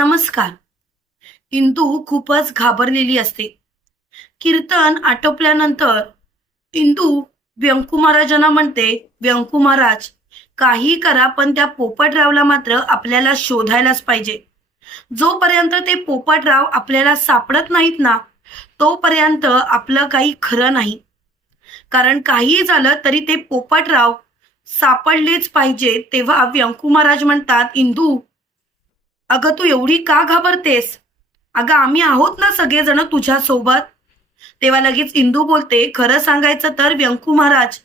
नमस्कार. इंदू खूपच घाबरलेली असते. कीर्तन आटोपल्यानंतर इंदू व्यंकू महाराजांना म्हणते व्यंकू महाराज काही करा पण त्या पोपटरावला मात्र आपल्याला शोधायलाच पाहिजे. जोपर्यंत ते पोपटराव आपल्याला सापडत नाहीत ना तोपर्यंत आपलं काही खरं नाही. कारण काहीही झालं तरी ते पोपटराव सापडलेच पाहिजे तेव्हा व्यंकू महाराज म्हणतात इंदू अगं तू एवढी का घाबरतेस? अगं आम्ही आहोत ना सगळेजण तुझ्यासोबत. तेव्हा लगेच इंदू बोलते खरं सांगायचं तर व्यंकू महाराज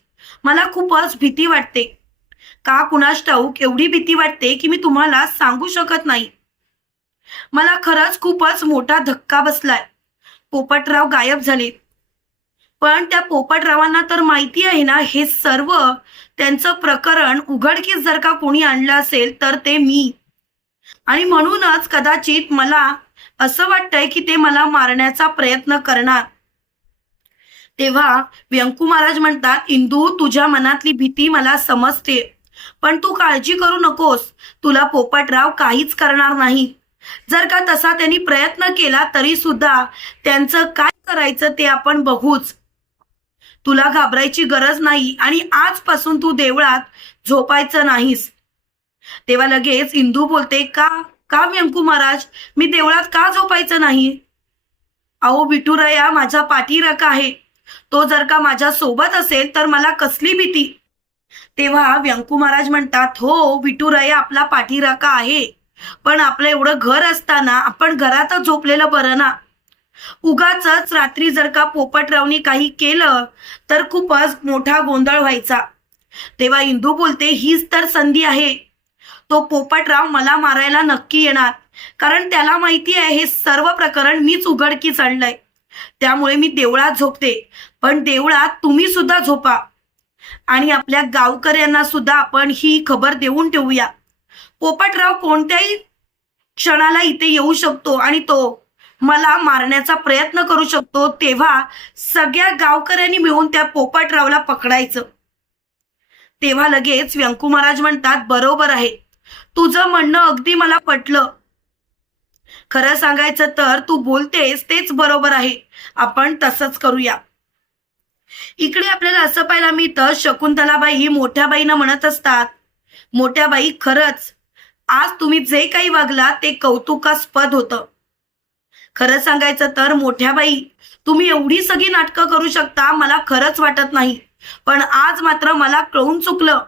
मला खूपच भीती वाटते. का कुणास ठाऊक एवढी भीती वाटते की मी तुम्हाला सांगू शकत नाही. मला खरंच खूपच मोठा धक्का बसलाय. पोपटराव गायब झाले. पण त्या पोपटरावांना तर माहिती आहे ना हे सर्व त्यांचं प्रकरण उघडकीस जर का कोणी आणलं असेल तर ते मी. आणि म्हणूनच कदाचित मला असं वाटतंय की ते मला मारण्याचा प्रयत्न करणार. तेव्हा व्यंकू महाराज म्हणतात इंदू तुझ्या मनातली भीती मला समजते पण तू काळजी करू नकोस. तुला पोपटराव काहीच करणार नाही. जर का तसा त्यांनी प्रयत्न केला तरी सुद्धा त्यांचं काय करायचं ते आपण बघूच. तुला घाबरायची गरज नाही आणि आजपासून तू देवळात झोपायचं नाहीस. तेव्हा लगेच इंदू बोलते का का व्यंकू महाराज? मी देवळात का झोपायचं नाही? अहो विठुराया माझा पाठीराखा आहे. तो जर का माझ्या सोबत असेल तर मला कसली भीती? तेव्हा व्यंकू महाराज म्हणतात हो विठुराया आपला पाठीराखा आहे. पण आपलं एवढं घर असताना आपण घरातच झोपलेलं बरं ना. उगाच रात्री जर का पोपटरावनी काही केलं तर खूपच मोठा गोंधळ व्हायचा. तेव्हा इंदू बोलते हीच तर संधी आहे. तो पोपटराव मला मारायला नक्की येणार. कारण त्याला माहिती आहे हे सर्व प्रकरण मीच उघडकीस आणलंय. त्यामुळे मी देवळात झोपते. पण देवळात तुम्ही सुद्धा झोपा. आणि आपल्या गावकऱ्यांना सुद्धा आपण ही खबर देऊन ठेवूया. पोपटराव कोणत्याही क्षणाला इथे येऊ शकतो आणि तो मला मारण्याचा प्रयत्न करू शकतो तेव्हा सगळ्या गावकऱ्यांनी मिळून त्या पोपटरावला पकडायचं. तेव्हा लगेच व्यंकू महाराज म्हणतात बरोबर आहे. तुझं म्हणणं अगदी मला पटलं. खरं सांगायचं तर तू बोलतेस तेच बरोबर आहे. आपण तसंच करूया. इकडे आपल्याला असं पाहायला मिळतं शकुंतलाबाई ही मोठ्या बाईनं म्हणत असतात. मोठ्या बाई खरंच. आज तुम्ही जे काही वागला ते कौतुकास्पद होतं. खरं सांगायचं तर मोठ्या बाई तुम्ही एवढी सगळी नाटकं करू शकता मला खरंच वाटत नाही. पण आज मात्र मला कळून चुकलं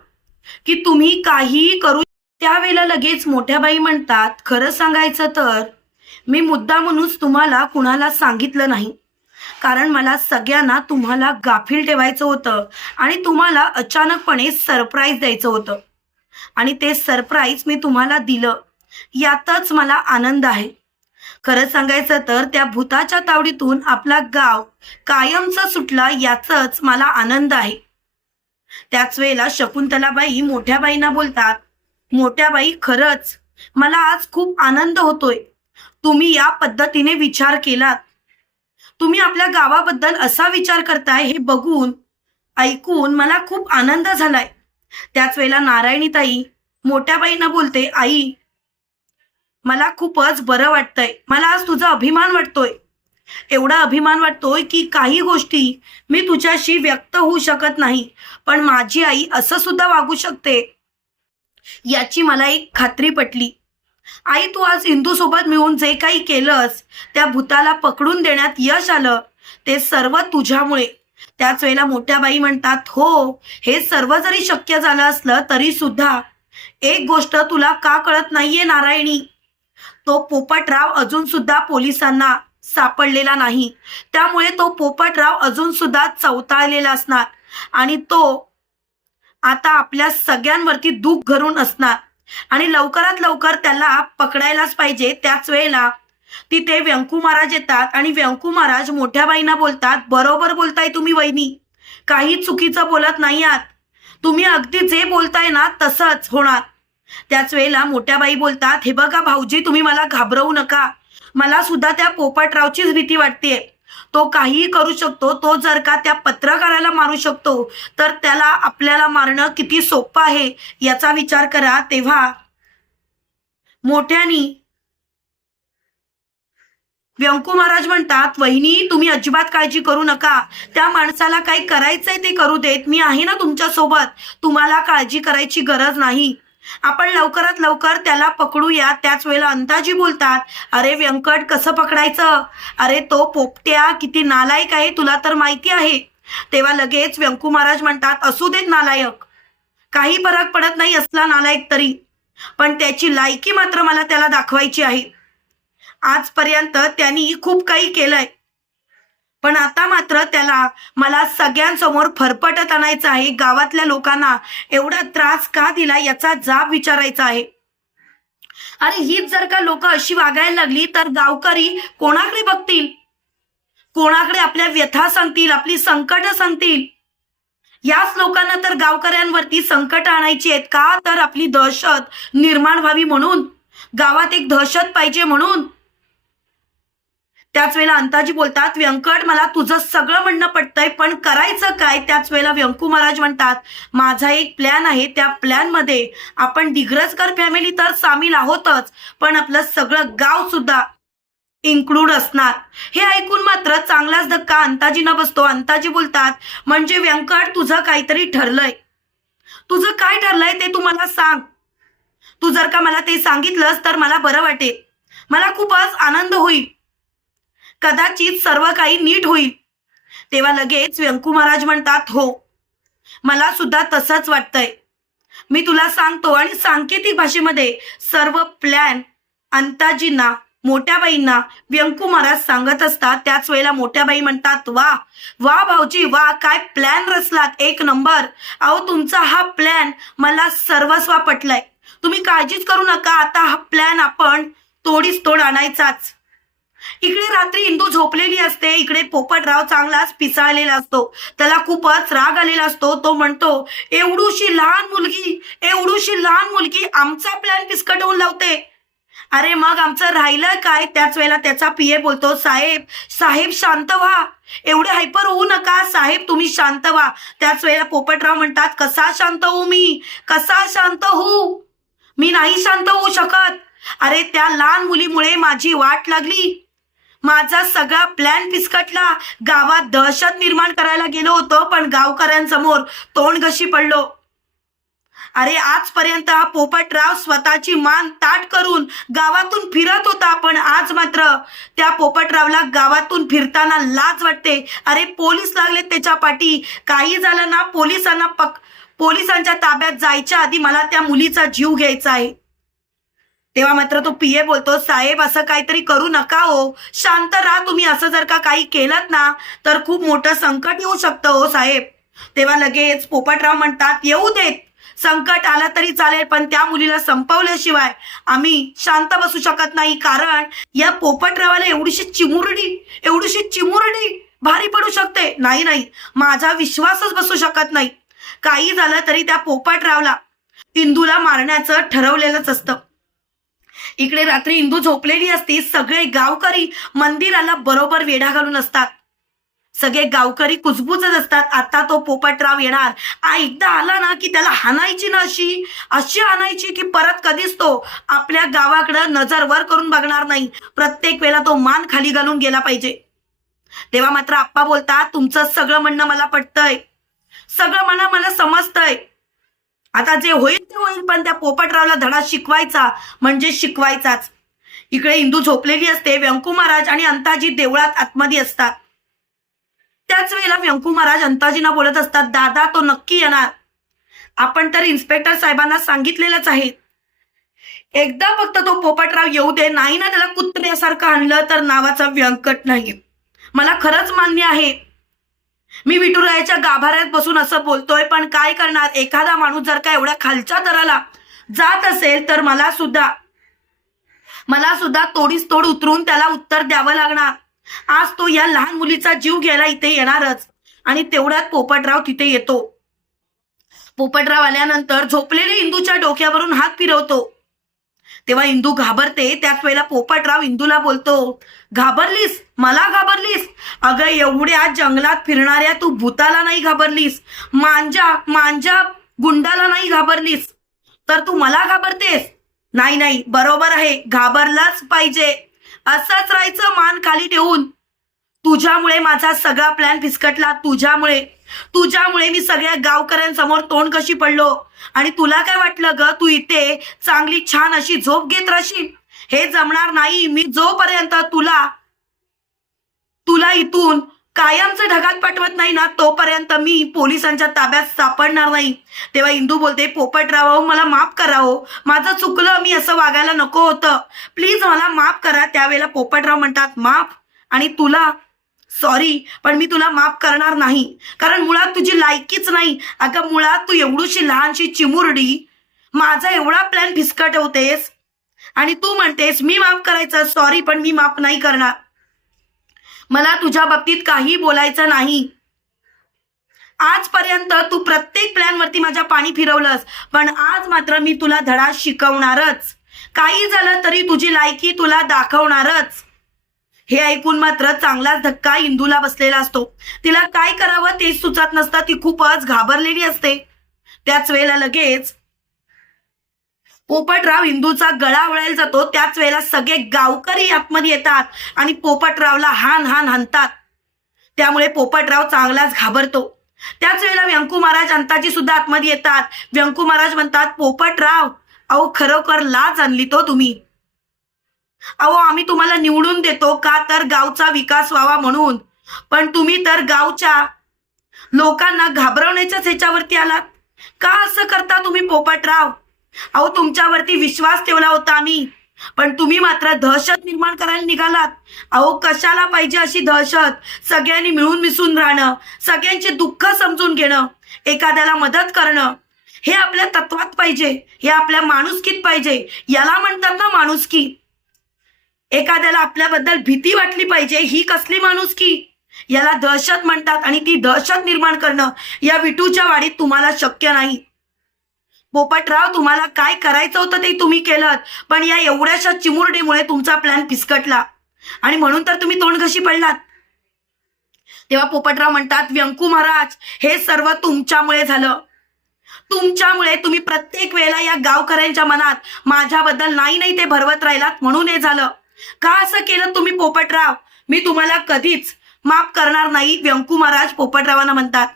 की तुम्ही काहीही करू त्यावेळेला लगेच मोठ्या बाई म्हणतात खरं सांगायचं तर मी मुद्दा म्हणूनच तुम्हाला कुणाला सांगितलं नाही. कारण मला सगळ्यांना तुम्हाला गाफील ठेवायचं होतं आणि तुम्हाला अचानकपणे सरप्राईज द्यायचं होतं. आणि ते सरप्राईज मी तुम्हाला दिलं. यातच मला आनंद आहे. खरं सांगायचं तर त्या भूताच्या तावडीतून आपला गाव कायमचा सुटला याचाच मला आनंद आहे. त्याच वेळेला शकुंतलाबाई मोठ्या बाईंना बोलतात मोठ्या बाई खरंच. मला आज खूप आनंद होतोय. तुम्ही या पद्धतीने विचार केलात. तुम्ही आपल्या गावाबद्दल असा विचार करताय हे बघून ऐकून मला खूप आनंद झालाय. त्याच वेळेला नारायणीताई मोठ्या बाईंना बोलते आई मला खूपच बरं वाटतंय. मला आज तुझा अभिमान वाटतोय. एवढा अभिमान वाटतोय की काही गोष्टी मी तुझ्याशी व्यक्त होऊ शकत नाही. पण माझी आई असं सुद्धा वागू शकते याची मला एक खात्री पटली. आई तू आज हिंदूसोबत सोबत मिळून जे काही केलंस त्या भूताला पकडून देण्यात यश आलं. ते सर्व तुझ्यामुळे. त्याच वेळेला मोठ्या बाई म्हणतात हो हे सर्व जरी शक्य झालं असलं तरी सुद्धा. एक गोष्ट तुला का कळत नाहीये नारायणी? तो पोपटराव अजून सुद्धा पोलिसांना सापडलेला नाही. त्यामुळे तो पोपटराव अजून सुद्धा चवताळलेला असणार. आणि तो आता आपल्या सगळ्यांवरती दुःख घरून असणार. आणि लवकरात लवकर त्याला पकडायलाच पाहिजे त्याच वेळेला. तिथे व्यंकू महाराज येतात आणि व्यंकू महाराज मोठ्या बाईंना बोलतात बरोबर बोलताय तुम्ही वहिनी. काही चुकीचं बोलत नाही आहात. तुम्ही अगदी जे बोलताय ना तसंच होणार. त्याच वेळेला मोठ्या बाई बोलतात हे बघा भाऊजी तुम्ही मला घाबरवू नका. मला सुद्धा त्या पोपटरावचीच भीती वाटते तो काहीही करू शकतो तो जर का त्या पत्रकाराला मारू शकतो तर त्याला आपल्याला मारणं किती सोपं आहे याचा विचार करा. तेव्हा मोठ्यानी व्यंकू महाराज म्हणतात वहिनी तुम्ही अजिबात काळजी करू नका. त्या माणसाला काही करायचंय ते करू देत. मी आहे ना तुमच्यासोबत तुम्हाला काळजी करायची गरज नाही. आपण लवकरात लवकर त्याला पकडूया. त्याच वेळेला अंदाजी बोलतात अरे व्यंकट कसं पकडायचं? अरे तो पोपट्या किती नालायक आहे तुला तर माहिती आहे. तेव्हा लगेच व्यंकू महाराज म्हणतात असू देत नालायक. काही फरक पडत नाही असला नालायक तरी. पण त्याची लायकी मात्र मला त्याला दाखवायची आहे. आजपर्यंत त्यांनी खूप काही केलंय. पण आता मात्र त्याला मला सगळ्यांसमोर फरफटत आणायचं आहे. गावातल्या लोकांना एवढा त्रास का दिला याचा जाब विचारायचा आहे. अरे हीच जर का लोक अशी वागायला लागली तर गावकरी कोणाकडे बघतील? कोणाकडे आपल्या व्यथा सांगतील आपली संकट सांगतील? याच लोकांना तर गावकऱ्यांवरती संकट आणायची आहेत का? तर आपली दहशत निर्माण व्हावी म्हणून गावात एक दहशत पाहिजे म्हणून. त्याच वेळेला अंताजी बोलतात व्यंकट मला तुझं सगळं म्हणणं पटतंय पण करायचं काय? त्याच वेळेला व्यंकू महाराज म्हणतात माझा एक प्लॅन आहे त्या प्लॅनमध्ये आपण डिग्रजकर फॅमिली तर सामील आहोतच पण आपलं सगळं गाव सुद्धा इन्क्लूड असणार. हे ऐकून मात्र चांगलाच धक्का अंताजीना बसतो. अंताजी बोलतात म्हणजे व्यंकट तुझं काहीतरी ठरलंय. तुझं काय ठरलंय ते तू मला सांग. तू जर का मला ते सांगितलंस तर मला बरं वाटेल. मला खूपच आनंद होईल. कदाचित सर्व काही नीट होईल. तेव्हा लगेच व्यंकू महाराज म्हणतात हो मला सुद्धा तसंच वाटतंय. मी तुला सांगतो आणि सांकेतिक भाषेमध्ये सर्व प्लॅन अंताजींना मोठ्याबाईंना व्यंकू महाराज सांगत असतात. त्याच वेळेला मोठ्या बाई म्हणतात वा वा भाऊजी वा काय प्लॅन रचलात. एक नंबर. अहो तुमचा हा प्लॅन मला सर्वस्वा पटलाय. तुम्ही काळजीच करू नका. आता हा प्लॅन आपण तोडीस तोड आणायचाच. इकडे रात्री इंदू झोपलेली असते इकडे पोपटराव चांगलाच पिसाळलेला असतो. त्याला खूपच राग आलेला असतो. तो म्हणतो एवढूशी लहान मुलगी एवढूशी लहान मुलगी आमचा प्लॅन पिसकटवून लावते. अरे मग आमचं राहिलं काय? त्याच वेळेला त्याचा पिये बोलतो साहेब साहेब शांत व्हा. एवढे हायपर होऊ नका. साहेब तुम्ही शांत व्हा. त्याच वेळेला पोपटराव म्हणतात कसा शांत होऊ मी? कसा शांत होऊ? मी नाही शांत होऊ शकत. अरे त्या लहान मुलीमुळे माझी वाट लागली. माझा सगळा प्लॅन पिसकटला गावात दहशत निर्माण करायला गेलो होतो पण गावकऱ्यांसमोर तोंड घशी पडलो. अरे आजपर्यंत हा पोपटराव स्वतःची मान ताट करून गावातून फिरत होता पण आज मात्र त्या पोपटरावला गावातून फिरताना लाज वाटते. अरे पोलीस लागले त्याच्या पाठी. काही झालं ना पोलिसांना पक पोलिसांच्या ताब्यात जायच्या आधी मला त्या मुलीचा जीव घ्यायचा आहे. तेव्हा मात्र तो पीए बोलतो साहेब असं काहीतरी करू नका हो. शांत राहा तुम्ही असं जर का काही केलं ना तर खूप मोठं संकट येऊ शकतं हो साहेब. तेव्हा लगेच पोपटराव म्हणतात येऊ देत. संकट आलं तरी चालेल पण त्या मुलीला संपवल्याशिवाय आम्ही शांत बसू शकत नाही. कारण या पोपटरावाला एवढीशी चिमुरडी एवढीशी चिमुरडी भारी पडू शकते. नाही नाही. माझा विश्वासच बसू शकत नाही. काही झालं तरी त्या पोपटरावला इंदूला मारण्याचं ठरवलेलंच असतं. इकडे रात्री इंदू झोपलेली असती सगळे गावकरी मंदिराला बरोबर वेढा घालून असतात. सगळे गावकरी कुजबुजत असतात आता तो पोपटराव येणार. आ एकदा आला ना की त्याला हाणायची ना अशी अशी हाणायची की परत कधीच तो आपल्या गावाकडं नजर वर करून बघणार नाही. प्रत्येक वेळेला तो मान खाली घालून गेला पाहिजे. तेव्हा मात्र आप्पा बोलतात तुमचं सगळं म्हणणं मला पटतंय. सगळं म्हणा मला समजतंय. आता जे होईल ते होईल पण त्या पोपटरावला धडा शिकवायचा म्हणजे शिकवायचाच. इकडे इंदू झोपलेली असते व्यंकू महाराज आणि अंताजी देवळात आतमध्ये असतात. त्याच वेळेला व्यंकू महाराज अंताजींना बोलत असतात दादा तो नक्की येणार. आपण तर इन्स्पेक्टर साहेबांना सांगितलेलंच आहे. एकदा फक्त तो पोपटराव येऊ दे नाही ना त्याला कुत्र्यासारखं आणलं तर नावाचा व्यंकट नाही मला खरंच मान्य आहे. मी विठुरायाच्या गाभाऱ्यात बसून असं बोलतोय पण काय करणार? एखादा माणूस जर का एवढ्या खालच्या दराला जात असेल तर मला सुद्धा मला सुद्धा तोडीस तोड उतरून त्याला उत्तर द्यावं लागणार. आज तो या लहान मुलीचा जीव घ्यायला इथे येणारच आणि तेवढ्यात पोपटराव तिथे येतो. पोपटराव आल्यानंतर झोपलेले इंदूच्या डोक्यावरून हात फिरवतो. तेव्हा इंदू घाबरते त्याच वेळेला पोपटराव इंदूला बोलतो घाबरलीस? मला घाबरलीस? अगं एवढ्या जंगलात फिरणाऱ्या तू भूताला नाही घाबरलीस. मांजा मांजा गुंडाला नाही घाबरलीस. तर तू मला घाबरतेस? नाही नाही बरोबर आहे घाबरलाच पाहिजे. असंच राहायचं मान खाली ठेवून. तुझ्यामुळे माझा सगळा प्लॅन फिसकटला तुझ्यामुळे. तुझ्यामुळे मी सगळ्या गावकऱ्यांसमोर तोंड कशी पडलो? आणि तुला काय वाटलं ग? तू इथे चांगली छान अशी झोप घेत राहशील? हे जमणार नाही. मी जोपर्यंत तुला तुला इथून कायमचं ढगात पाठवत नाही ना तोपर्यंत मी पोलिसांच्या ताब्यात सापडणार नाही. तेव्हा इंदू बोलते पोपटराव अहो, मला माफ करा हो. माझं चुकलं मी असं वागायला नको होतं. प्लीज मला माफ करा. त्यावेळेला पोपटराव म्हणतात माफ. आणि तुला सॉरी पण मी तुला माफ करणार नाही. कारण मुळात तुझी लायकीच नाही. अगं मुळात तू एवढीशी लहानशी चिमुरडी माझा एवढा प्लॅन फिसकटवतेस. आणि तू म्हणतेस मी माफ करायचं सॉरी पण मी माफ नाही करणार. मला तुझ्या बाबतीत काही बोलायचं नाही. आजपर्यंत तू प्रत्येक प्लॅनवरती माझ्या पाणी फिरवलंस पण आज मात्र मी तुला धडा शिकवणारच. काही झालं तरी तुझी लायकी तुला दाखवणारच. हे ऐकून मात्र चांगलाच धक्का इंदूला बसलेला असतो. तिला काय करावं तेच सुचत नसतं ती खूपच घाबरलेली असते. त्याच वेळेला लगेच पोपटराव इंदूचा गळा वळायला जातो. त्याच वेळेला सगळे गावकरी आतमध्ये येतात आणि पोपटरावला हान हान हाणतात त्यामुळे पोपटराव चांगलाच घाबरतो. त्याच वेळेला व्यंकू महाराज अंताजी सुद्धा आतमध्ये येतात. व्यंकू महाराज म्हणतात पोपटराव अहो खरोखर लाज आणली तो तुम्ही. अहो आम्ही तुम्हाला निवडून देतो का तर गावचा विकास व्हावा म्हणून. पण तुम्ही तर गावच्या लोकांना घाबरवण्याच्याच ह्याच्यावरती आलात. का असं करता तुम्ही पोपटराव? अहो तुमच्यावरती विश्वास ठेवला होता आम्ही. पण तुम्ही मात्र दहशत निर्माण करायला निघालात. अहो कशाला पाहिजे अशी दहशत? सगळ्यांनी मिळून मिसळून राहणं सगळ्यांचे दुःख समजून घेणं एखाद्याला मदत करणं हे आपल्या तत्वात पाहिजे हे आपल्या माणुसकीत पाहिजे. याला म्हणतात ना माणुसकी. एखाद्याला आपल्याबद्दल भीती वाटली पाहिजे ही कसली माणूस की? याला दहशत म्हणतात आणि ती दहशत निर्माण करणं या विटूच्या वाडीत तुम्हाला शक्य नाही. पोपटराव तुम्हाला काय करायचं होतं ते तुम्ही केलं पण या एवढ्याशा चिमुरडीमुळे तुमचा प्लॅन फिसकटला. आणि म्हणून तर तुम्ही तोंड घशी पडलात. तेव्हा पोपटराव म्हणतात व्यंकू महाराज हे सर्व तुमच्यामुळे झालं. तुमच्यामुळे तुम्ही प्रत्येक वेळेला या गावकऱ्यांच्या मनात माझ्याबद्दल नाही नाही ते भरवत राहिलात म्हणून हे झालं. का असं केलं तुम्ही पोपटराव? मी तुम्हाला कधीच माफ करणार नाही व्यंकू महाराज पोपटरावांना म्हणतात.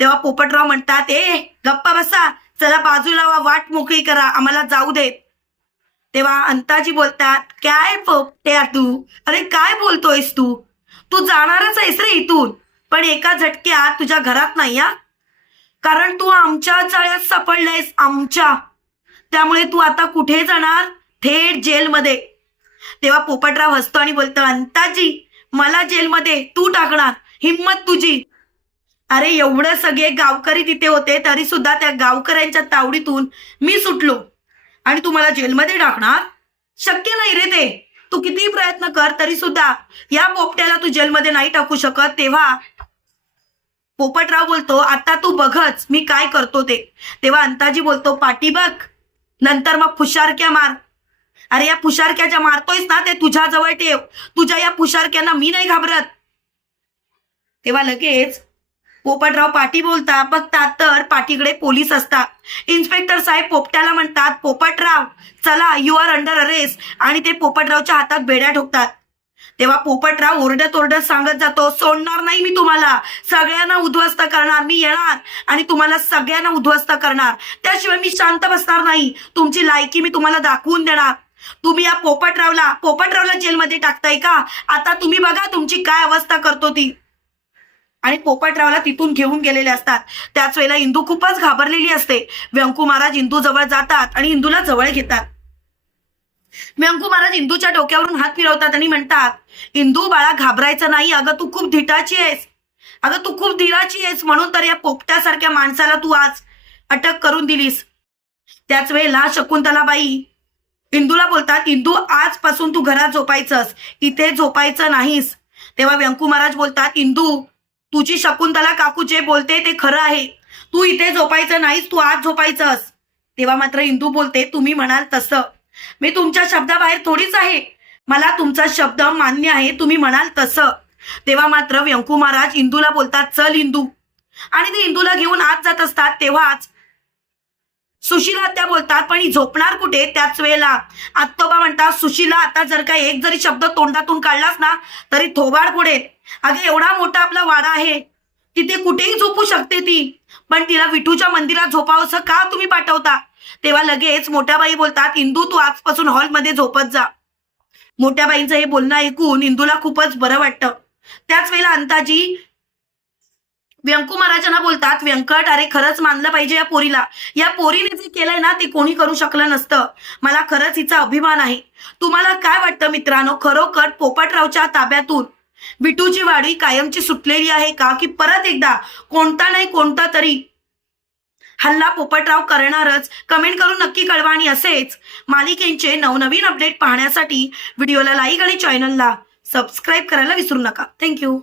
तेव्हा पोपटराव म्हणतात ए गप्पा बसा. चला बाजूला वा, वाट मोकळी करा. आम्हाला जाऊ देत. तेव्हा अंताजी बोलतात काय पोपट्या तू? अरे काय बोलतोयस तू? तू जाणारच आहेस रे इथून. पण एका झटक्यात तुझ्या घरात नाही या कारण तू आमच्या जाळ्यात सापडलायस आमच्या. त्यामुळे तू आता कुठे जाणार? थेट जेलमध्ये. तेव्हा पोपटराव हसतो आणि बोलतो अंताजी मला जेलमध्ये तू टाकणार हिम्मत तुझी. अरे एवढं सगळे गावकरी तिथे होते तरी सुद्धा त्या गावकऱ्यांच्या तावडीतून मी सुटलो. आणि तू मला जेलमध्ये टाकणार? शक्य नाही रे ते. तू कितीही प्रयत्न कर तरी सुद्धा या पोपट्याला तू जेलमध्ये नाही टाकू शकत. तेव्हा पोपटराव बोलतो आता तू बघच मी काय करतो ते. तेव्हा अंताजी बोलतो पाठी बघ नंतर मग फुशारक्या मार. अरे या पुशारक्या ज्या मारतोयस ना ते तुझ्या जवळ ठेव. तुझ्या या पुशारक्यांना मी नाही घाबरत. तेव्हा लगेच पोपटराव पाटी बोलता बघतात तर पाठीकडे पोलीस असतात. इन्स्पेक्टर साहेब पोपट्याला म्हणतात पोपटराव चला यू आर अंडर अरेस्ट आणि ते पोपटरावच्या हातात बेड्या ठोकतात. तेव्हा पोपटराव ओरडत ओरडत सांगत जातो सोडणार नाही मी तुम्हाला. सगळ्यांना उद्ध्वस्त करणार मी येणार आणि तुम्हाला सगळ्यांना उद्ध्वस्त करणार. त्याशिवाय मी शांत बसणार नाही. तुमची लायकी मी तुम्हाला दाखवून देणार. तुम्ही या पोपटरावला पोपटरावला जेलमध्ये टाकताय का? आता तुम्ही बघा तुमची काय अवस्था करतो ती. आणि पोपटरावला तिथून घेऊन गेलेले असतात. त्याच वेळेला इंदू खूपच घाबरलेली असते. व्यंकू महाराज इंदू जवळ जातात आणि इंदूला जवळ घेतात. व्यंकू महाराज इंदूच्या डोक्यावरून हात फिरवतात आणि म्हणतात इंदू बाळा घाबरायचं नाही. अगं तू खूप धिटाची आहेस. अगं तू खूप धीराची आहेस. म्हणून तर या पोपट्यासारख्या माणसाला तू आज अटक करून दिलीस. त्याच वेळेला शकुंतलाबाई इंदूला बोलतात इंदू आजपासून तू घरात झोपायचंस. इथे झोपायचं नाहीस. तेव्हा व्यंकू महाराज बोलतात इंदू तुझी शकुंतला काकू जे बोलते ते खरं आहे. तू इथे झोपायचं नाहीस तू आज झोपायचंस. तेव्हा मात्र इंदू बोलते तुम्ही म्हणाल तसं. मी तुमच्या शब्दाबाहेर थोडीच आहे. मला तुमचा शब्द मान्य आहे तुम्ही म्हणाल तसं. तेव्हा मात्र व्यंकू महाराज इंदूला बोलतात चल इंदू. आणि ते इंदूला घेऊन आत जात असतात तेव्हाच सुशीला त्या बोलतात पण ही झोपणार कुठे त्याच वेळेला? आत्तोबा म्हणतात सुशीला आता जर का एक जरी शब्द तोंडातून काढलास ना तरी थोबाड पुढे. अगं एवढा मोठा आपला वाडा आहे. तिथे कुठेही झोपू शकते ती. पण तिला विठूच्या मंदिरात झोपावंसं का तुम्ही पाठवता? तेव्हा लगेच मोठ्याबाई बोलतात इंदू तू आजपासून हॉलमध्ये झोपत जा. मोठ्याबाईंचं हे बोलणं ऐकून इंदूला खूपच बरं वाटतं. त्याच वेळेला अंताजी व्यंकू महाराजांना बोलतात व्यंकट अरे खरंच मानलं पाहिजे या पोरीला. या पोरीने जे केलंय ना ते कोणी करू शकलं नसतं. मला खरंच हिचा अभिमान आहे. तुम्हाला काय वाटतं मित्रांनो? खरोखर पोपटरावच्या ताब्यातून विटूची वाडी कायमची सुटलेली आहे का? की परत एकदा कोणता नाही कोणता तरी हल्ला पोपटराव करणारच? कमेंट करून नक्की कळवा आणि असेच मालिकेंचे नवनवीन अपडेट पाहण्यासाठी व्हिडिओला लाईक आणि चॅनलला सबस्क्राईब करायला विसरू नका. थँक्यू.